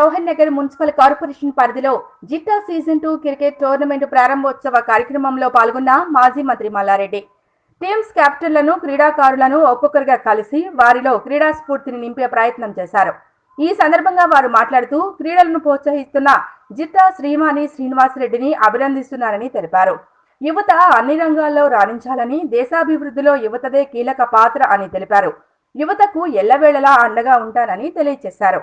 Chauhan Nagar municipal corporation పరిధిలో Jitta season two cricket tournament ప్రారంభోత్సవ కార్యక్రమంలో పాల్గొన్న మాజీ మంత్రి మల్లారెడ్డి. టీమ్స్ కెప్టెన్లను క్రీడాకారులను ఒక్కొక్కరిగా కలిసి వారిలో క్రీడా స్ఫూర్తిని నింపే ప్రయత్నం చేశారు. ఈ సందర్భంగా వారు మాట్లాడుతూ క్రీడలను ప్రోత్సహిస్తున్న జిట్టా శ్రీమాని శ్రీనివాసరెడ్డిని అభినందిస్తున్నారని తెలిపారు. యువత అన్ని రంగాల్లో రాణించాలని దేశాభివృద్ధిలో యువతదే కీలక పాత్ర అని తెలిపారు. యువతకు ఎల్లవేళలా అండగా ఉంటానని తెలియజేశారు.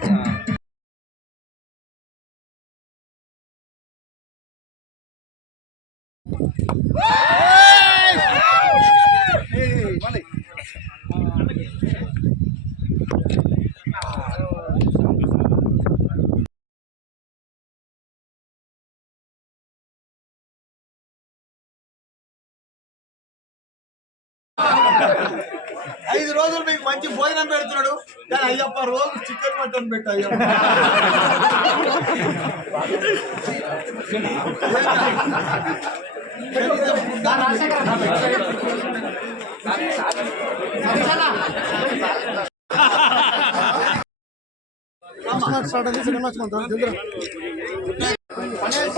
ఐదు రోజులు మీకు మంచి భోజనం పెడుతున్నాడు. కానీ అయ్యప్ప రోజు చికెన్ మటన్ పెట్టు అయ్యప్ప.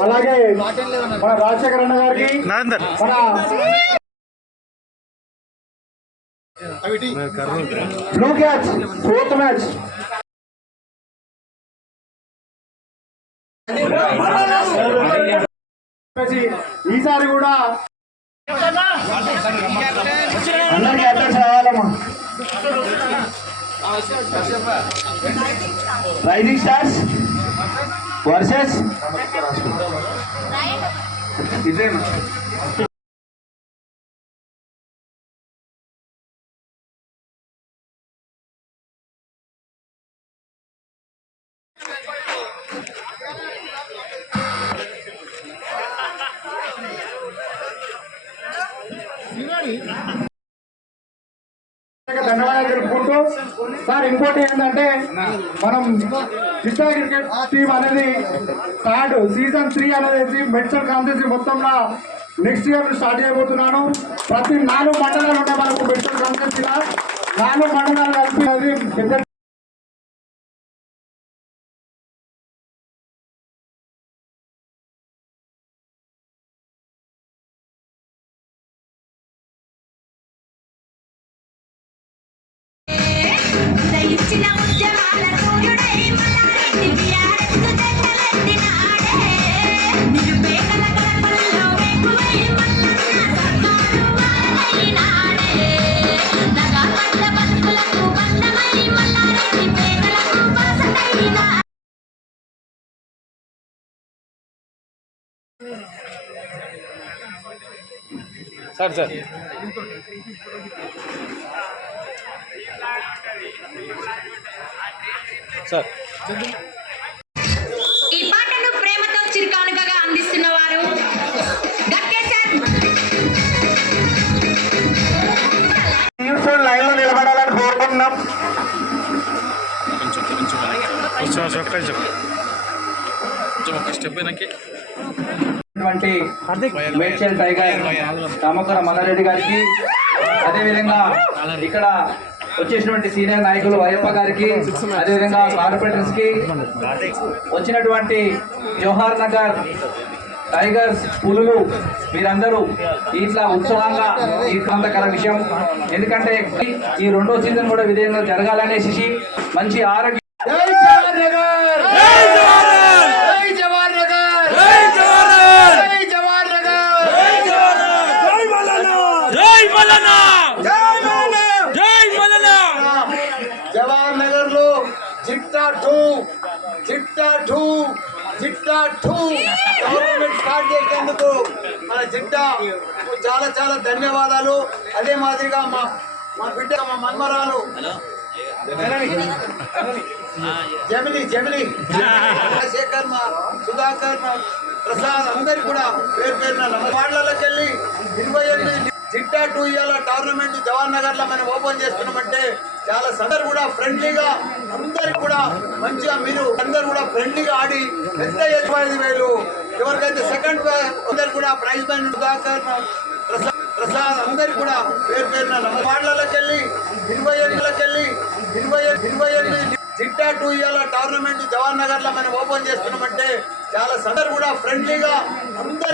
అలాగే మన రాజశేఖర అన్న గారికి మన బ్లూ క్యాచ్ ఫోర్త్ మ్యాచ్ ఈసారి కూడా అందరికీ అడ్రస్ రావాలమ్మా రైజింగ్ స్టార్స్ వర్సెస్ ఇదేనా? ధన్యవాదాలు తెలుపుకుంటూ సార్ ఇంకోటి ఏంటంటే మనం జిల్లా క్రికెట్ టీం అనేది థర్డ్ సీజన్ త్రీ అనేది మెడికల్ కాన్సెన్సీ మొత్తంలో నెక్స్ట్ ఇయర్ స్టార్ట్ చేయబోతున్నాను. ప్రతి నాలుగు మండలాలు ఉన్నాయి మనకు మెడికల్ కాన్సెన్సీలో నాలుగు మండలాలు కలిపి అది పెద్ద దయించిన ఉద్యమాల సూర్యుడై మల్లారెడ్డి బీఆర్ఎస్ జెండలెత్తినాడే. నిరుపేదల మల్లన్న వారైనాడే. బతుకులకు బంధమై మల్లారెడ్డి పేదలకు సార్ సార్ సార్. ఈ పాటను ప్రేమతో చిరుకానుకగా అందిస్తున్న వారు గట్కేసర్ టీమ్స్ లైన్లో నిలబడాలని కోరుకుంటున్నాం. కొంచెం కొంచెం కొంచెం ఒక్క నిమిషం కొంచెం ఒక స్టెప్ వెనక్కి. ఉన్నటువంటి మేడ్చల్ టైగర్ రామకర మల్లారెడ్డి గారికి అదేవిధంగా ఇక్కడ వచ్చేసినటువంటి సీనియర్ నాయకులు అయ్యప్ప గారికి అదేవిధంగా కార్పొరేటర్స్కి వచ్చినటువంటి జవహర్ నగర్ టైగర్స్ పులులు. మీరందరూ ఇట్లా ఉత్సాహంగా ఈ ప్రాంతకర విషయం. ఎందుకంటే ఈ రెండో సీజన్ కూడా విధంగా జరగాలనేసి మంచి ఆరోగ్య జిట్టా టూ గవర్నమెంట్ స్టార్ట్ చేసేందుకు మన జిట్టా చాలా చాలా ధన్యవాదాలు. అదే మాదిరిగా మా మా బిడ్డ మా మన్మరాలు. జమిలి జమిలి శేఖర్ మా సుధాకర్ మా ప్రసాద్ అందరికి కూడా పేరు పేరున వాళ్ళకి వెళ్ళి ఇరవై ఎనిమిది జిట్టా టూ ఇయర్ల టోర్నమెంట్ జవహర్ నగర్లో మనం ఓపెన్ చేస్తున్నామంటే చాలా అందరు కూడా ఫ్రెండ్లీగా అందరు కూడా మంచిగా మీరు అందరు కూడా ఫ్రెండ్లీగా ఆడి పెద్ద ఎక్కువ ఐదు వేలు. ఎవరికైతే సెకండ్ అందరు కూడా ప్రైజ్ మనీ సుధాకర్ ప్రసాద్ ప్రసాద్ అందరికి కూడా పేరు పేరున వార్డులకి వెళ్ళి ఇరవై ఎనిమిదికి వెళ్ళి ఇరవై ఇరవై ఎనిమిది జిట్టా టూ ఇయర్ల టోర్నమెంట్ జవహర్ నగర్లో మనం ఓపెన్ చేస్తున్నామంటే చాలా అందరు కూడా ఫ్రెండ్లీగా అందరు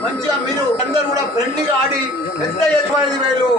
మంచిగా మీరు అందరు కూడా ఫ్రెండ్లీగా ఆడి పెద్ద ఎక్కువ ఐదు వేలు